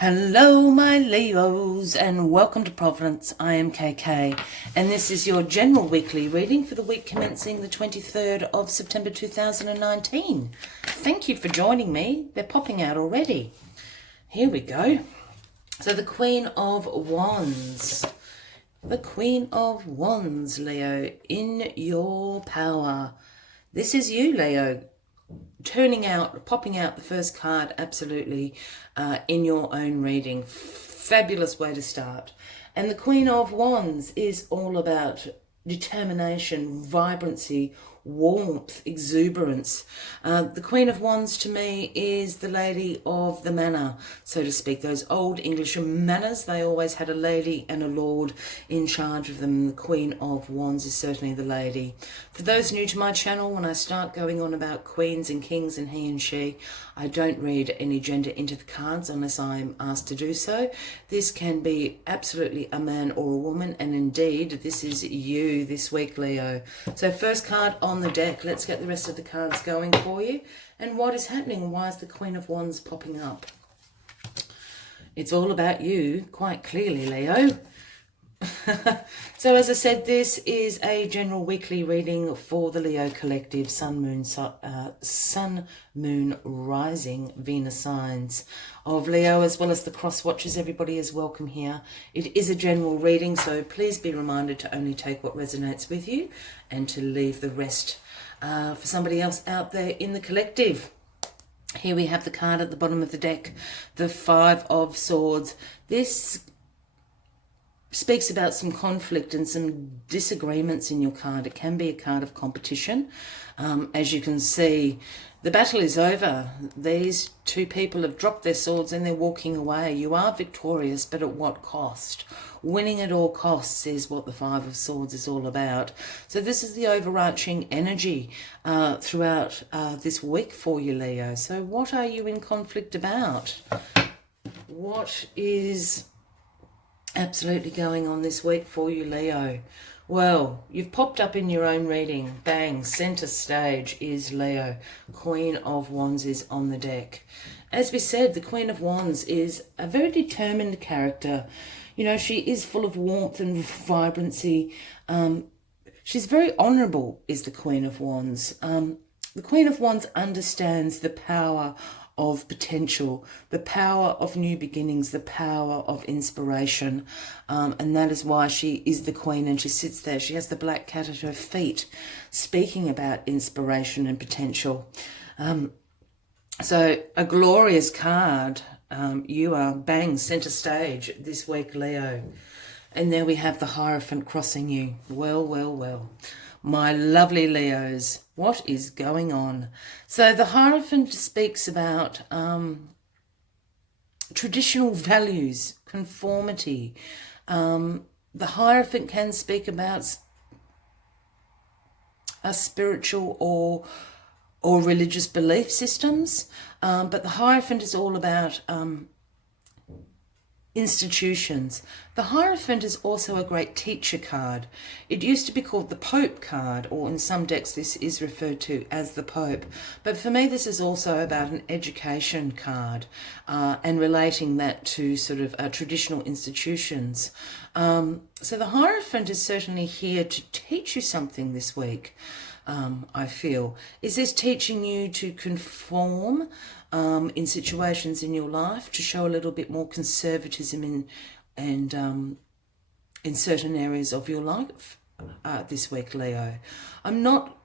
Hello my Leos and welcome to Providence. I am KK and this is your general weekly reading for the week commencing the 23rd of September 2019. Thank you for joining me. They're popping out already. Here we go. So the Queen of Wands. The Queen of Wands, Leo, in your power. This is you, Leo. Popping out the first card, absolutely, in your own reading. Fabulous way to start. And the Queen of Wands is all about determination, vibrancy, warmth, exuberance. The Queen of Wands to me is the lady of the manor, so to speak. Those old English manors, they always had a lady and a lord in charge of them. The Queen of Wands is certainly the lady. For those new to my channel, when I start going on about queens and kings and he and she, I don't read any gender into the cards unless I'm asked to do so. This can be absolutely a man or a woman, and indeed this is you this week, Leo. So first card on the deck. Let's get the rest of the cards going for you. And what is happening? Why is the Queen of Wands popping up? It's all about you, quite clearly, Leo. So as I said, this is a general weekly reading for the Leo collective, Sun, Moon, Rising, Venus signs of Leo, as well as the cross watchers. Everybody is welcome here. It is a general reading, so please be reminded to only take what resonates with you and to leave the rest for somebody else out there in the collective. Here we have the card at the bottom of the deck, the Five of Swords. This speaks about some conflict and some disagreements in your card. It can be a card of competition. As you can see, the battle is over. These two people have dropped their swords and they're walking away. You are victorious, but at what cost? Winning at all costs is what the Five of Swords is all about. So this is the overarching energy throughout this week for you, Leo. So what are you in conflict about? What is absolutely going on this week for you, Leo? Well, you've popped up in your own reading. Bang, center stage is Leo. Queen of Wands is on the deck. As we said, the Queen of Wands is a very determined character. You know, she is full of warmth and vibrancy. She's very honourable, is the Queen of Wands. The Queen of Wands understands the power of potential, the power of new beginnings, the power of inspiration. And that is why she is the queen, and she sits there. She has the black cat at her feet, speaking about inspiration and potential. So a glorious card. You are bang center stage this week, Leo. And there we have the Hierophant crossing you. Well, well, well. My lovely Leos, what is going on? So the Hierophant speaks about traditional values, conformity. The Hierophant can speak about a spiritual or religious belief systems, but the Hierophant is all about institutions. The Hierophant is also a great teacher card. It used to be called the Pope card, or in some decks this is referred to as the Pope. But for me this is also about an education card and relating that to sort of traditional institutions. So the Hierophant is certainly here to teach you something this week. I feel. Is this teaching you to conform in situations in your life, to show a little bit more conservatism in certain areas of your life this week, Leo? I'm not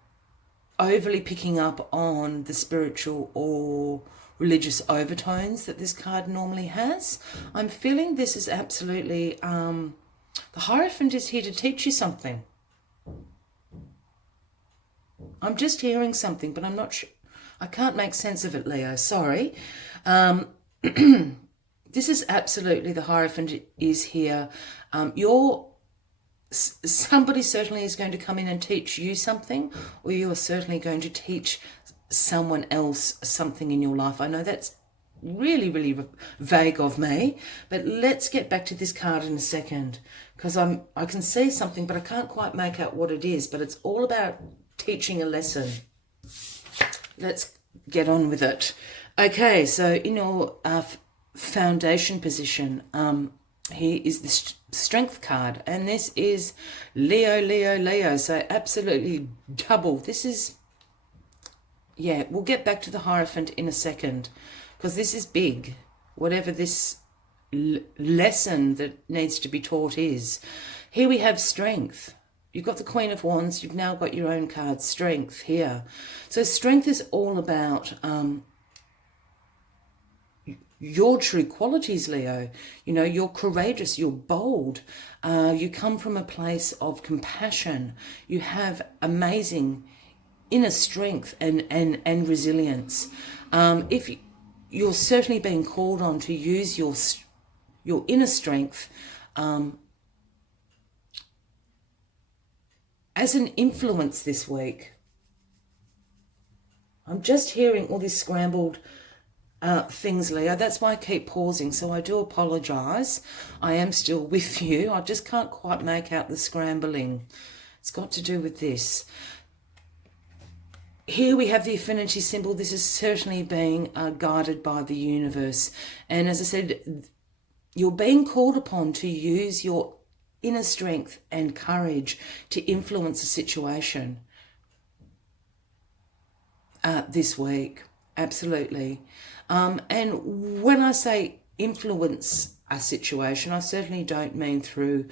overly picking up on the spiritual or religious overtones that this card normally has. I'm feeling this is absolutely, the Hierophant is here to teach you something. I'm just hearing something, but I'm not sure. I can't make sense of it, Leo. Sorry. This is absolutely, the Hierophant is here. Somebody certainly is going to come in and teach you something, or you are certainly going to teach someone else something in your life. I know that's really, really vague of me, but let's get back to this card in a second, because I can see something, but I can't quite make out what it is, but it's all about teaching a lesson. Let's get on with it. Okay, so in your foundation position. Here is the strength card, and this is Leo, Leo, Leo. So absolutely double. This is, yeah, we'll get back to the Hierophant in a second, because this is big. Whatever this lesson that needs to be taught is. Here we have strength. You've got the Queen of Wands. You've now got your own card, strength, here. So strength is all about your true qualities, Leo. You know, you're courageous, you're bold. You come from a place of compassion. You have amazing inner strength and resilience. If you're certainly being called on to use your inner strength as an influence this week. I'm just hearing all these scrambled things, Leo. That's why I keep pausing, so I do apologise. I am still with you. I just can't quite make out the scrambling. It's got to do with this. Here we have the affinity symbol. This is certainly being guided by the universe. And as I said, you're being called upon to use your inner strength and courage to influence a situation this week. Absolutely. And when I say influence a situation, I certainly don't mean through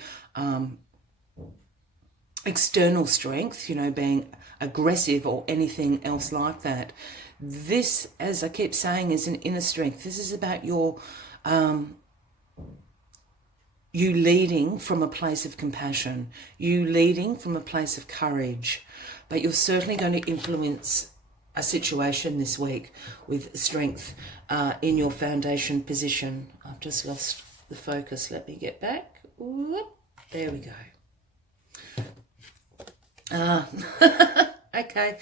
external strength, you know, being aggressive or anything else like that. This, as I keep saying, is an inner strength. This is about your you leading from a place of compassion, you leading from a place of courage, but you're certainly going to influence a situation this week with strength in your foundation position. I've just lost the focus. Let me get back. Whoop. There we go. Okay.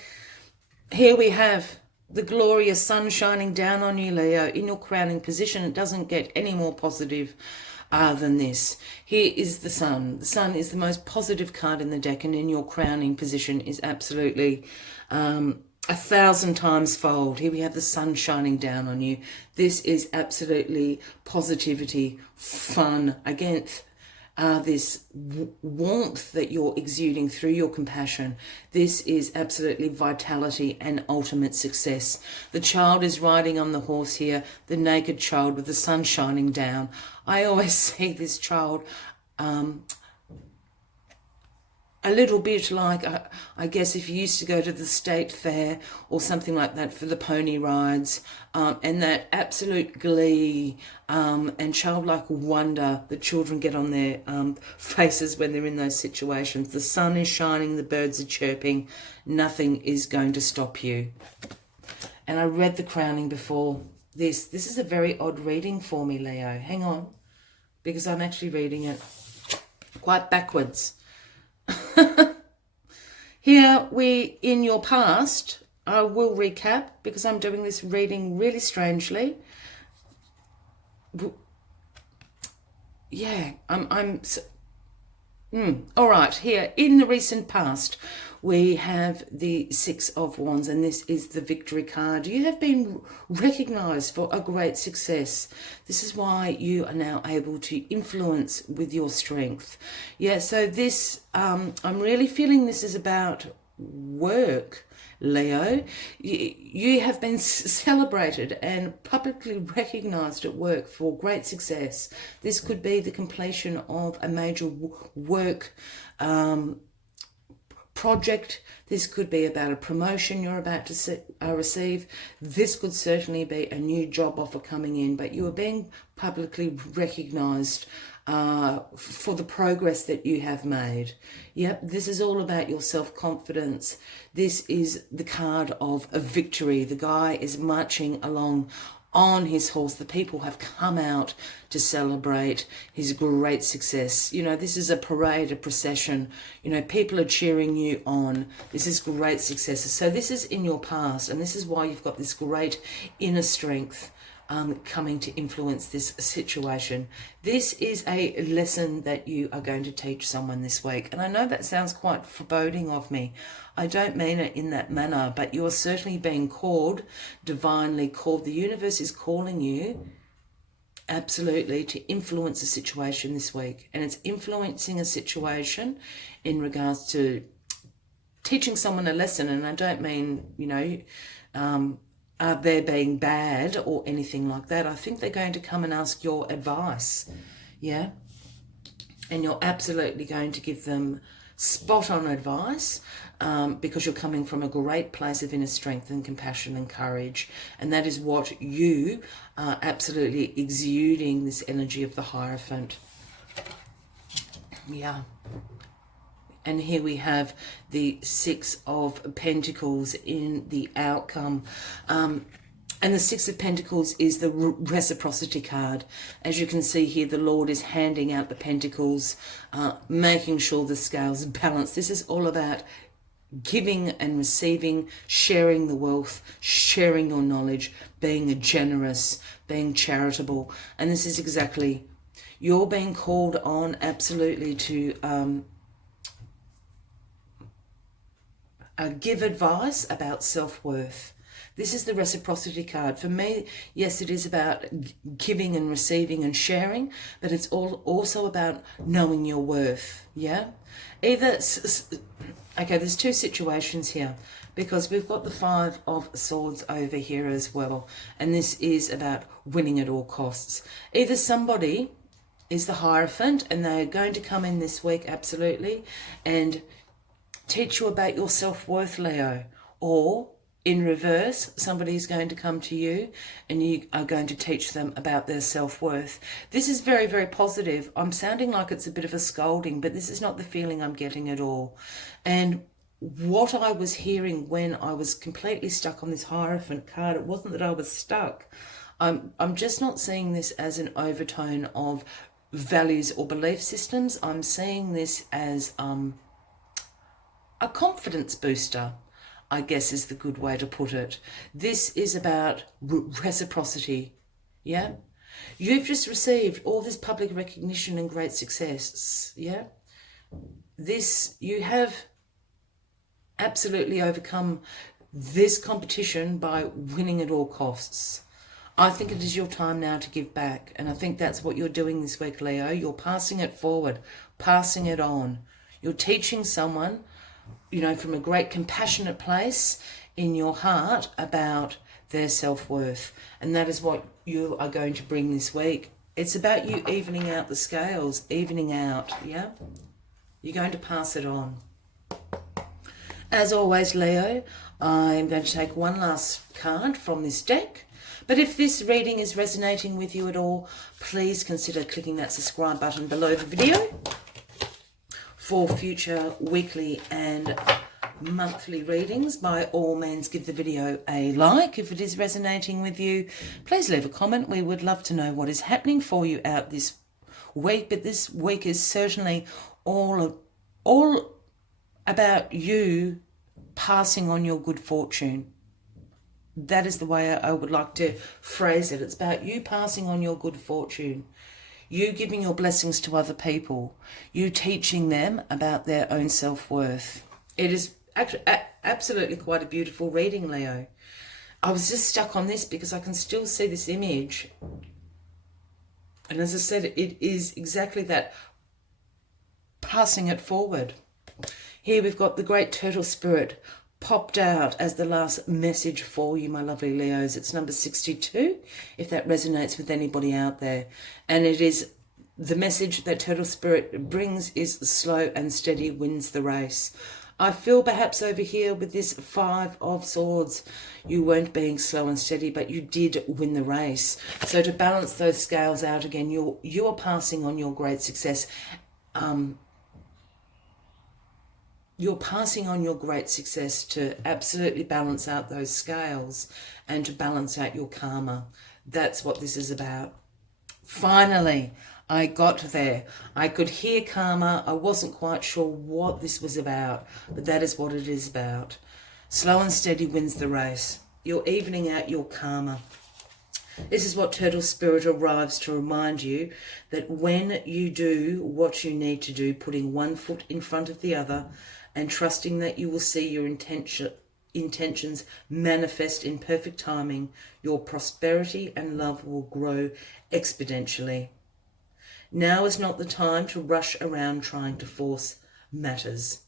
Here we have the glorious sun shining down on you, Leo, in your crowning position. It doesn't get any more positive than this. Here is the sun. The sun is the most positive card in the deck, and in your crowning position is absolutely 1,000 times fold. Here we have the sun shining down on you. This is absolutely positivity, fun, against this warmth that you're exuding through your compassion. This is absolutely vitality and ultimate success. The child is riding on the horse here, the naked child with the sun shining down. I always see this child a little bit like, I guess, if you used to go to the state fair or something like that for the pony rides, and that absolute glee and childlike wonder that children get on their faces when they're in those situations. The sun is shining, the birds are chirping, nothing is going to stop you. And I read the crowning before this. This is a very odd reading for me, Leo. Hang on, because I'm actually reading it quite backwards. Here in your past, I will recap because I'm doing this reading really strangely. Yeah, all right, here in the recent past, we have the Six of Wands, and this is the victory card. You have been recognized for a great success. This is why you are now able to influence with your strength. Yeah, so this, I'm really feeling this is about work, Leo. You have been celebrated and publicly recognized at work for great success. This could be the completion of a major work project. This could be about a promotion you're about to receive. This could certainly be a new job offer coming in, but you are being publicly recognized for the progress that you have made. Yep, this is all about your self-confidence. This is the card of a victory. The guy is marching along on his horse. The people have come out to celebrate his great success. You know, this is a parade, a procession. You know, people are cheering you on. This is great success. So this is in your past, and this is why you've got this great inner strength coming to influence this situation. This is a lesson that you are going to teach someone this week. And I know that sounds quite foreboding of me. I don't mean it in that manner, but you are certainly being called, divinely called. The universe is calling you absolutely to influence a situation this week. And it's influencing a situation in regards to teaching someone a lesson. And I don't mean, you know, are they being bad or anything like that. I think they're going to come and ask your advice. Yeah. And you're absolutely going to give them spot on advice, because you're coming from a great place of inner strength and compassion and courage. And that is what you are absolutely exuding, this energy of the Hierophant. Yeah. And here we have the Six of Pentacles in the outcome. And the Six of Pentacles is the reciprocity card. As you can see here, the Lord is handing out the pentacles, making sure the scales balance. This is all about giving and receiving, sharing the wealth, sharing your knowledge, being generous, being charitable. And this is exactly, you're being called on absolutely to give advice about self-worth. This is the reciprocity card. For me, yes, it is about giving and receiving and sharing, but it's also about knowing your worth, yeah? Okay, there's two situations here, because we've got the Five of Swords over here as well, and this is about winning at all costs. Either somebody is the Hierophant, and they're going to come in this week, absolutely, and teach you about your self-worth, Leo, or in reverse, somebody is going to come to you and you are going to teach them about their self-worth. This is very, very positive. I'm sounding like it's a bit of a scolding, but this is not the feeling I'm getting at all. And what I was hearing when I was completely stuck on this Hierophant card, it wasn't that I was stuck. I'm just not seeing this as an overtone of values or belief systems. I'm seeing this as a confidence booster, I guess is the good way to put it. This is about reciprocity, yeah? You've just received all this public recognition and great success, yeah? You have absolutely overcome this competition by winning at all costs. I think it is your time now to give back, and I think that's what you're doing this week, Leo. You're passing it forward, passing it on. You're teaching someone, you know, from a great compassionate place in your heart about their self-worth. And that is what you are going to bring this week. It's about you evening out the scales, evening out, yeah? You're going to pass it on. As always, Leo, I'm going to take one last card from this deck. But if this reading is resonating with you at all, please consider clicking that subscribe button below the video for future weekly and monthly readings. By all means, give the video a like if it is resonating with you. Please leave a comment. We would love to know what is happening for you out this week. But this week is certainly all about you passing on your good fortune. That is the way I would like to phrase it. It's about you passing on your good fortune. You giving your blessings to other people. You teaching them about their own self-worth. It is actually absolutely quite a beautiful reading, Leo. I was just stuck on this because I can still see this image. And as I said, it is exactly that, passing it forward. Here we've got the Great Turtle Spirit popped out as the last message for you, my lovely Leos. It's number 62, if that resonates with anybody out there. And it is the message that Turtle Spirit brings is slow and steady wins the race. I feel perhaps over here with this Five of Swords, you weren't being slow and steady, but you did win the race. So to balance those scales out again, you are passing on your great success. You're passing on your great success to absolutely balance out those scales and to balance out your karma. That's what this is about. Finally, I got there. I could hear karma. I wasn't quite sure what this was about, but that is what it is about. Slow and steady wins the race. You're evening out your karma. This is what Turtle Spirit arrives to remind you, that when you do what you need to do, putting one foot in front of the other and trusting that you will see your intention, intentions manifest in perfect timing, your prosperity and love will grow exponentially. Now is not the time to rush around trying to force matters.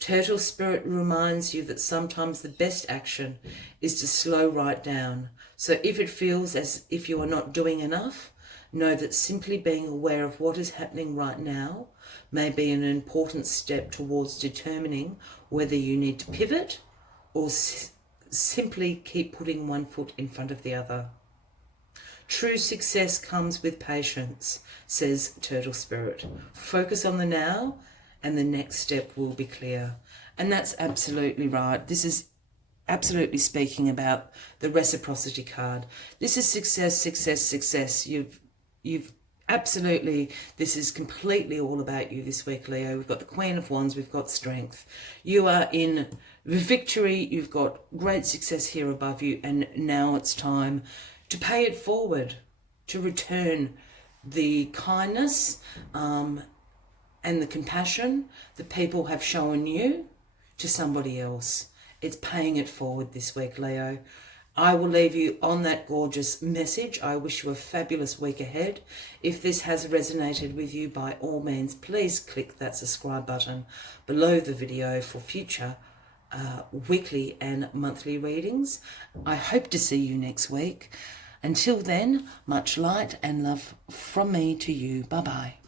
Turtle Spirit reminds you that sometimes the best action is to slow right down. So if it feels as if you are not doing enough, know that simply being aware of what is happening right now may be an important step towards determining whether you need to pivot or simply keep putting one foot in front of the other. True success comes with patience, says Turtle Spirit. Focus on the now and the next step will be clear. And that's absolutely right. This is absolutely speaking about the reciprocity card. This is success, success, success. You've absolutely, this is completely all about you this week, Leo. We've got the Queen of Wands, we've got strength. You are in victory, you've got great success here above you, and now it's time to pay it forward, to return the kindness and the compassion that people have shown you to somebody else. It's paying it forward this week, Leo. I will leave you on that gorgeous message. I wish you a fabulous week ahead. If this has resonated with you, by all means, please click that subscribe button below the video for future weekly and monthly readings. I hope to see you next week. Until then, much light and love from me to you. Bye-bye.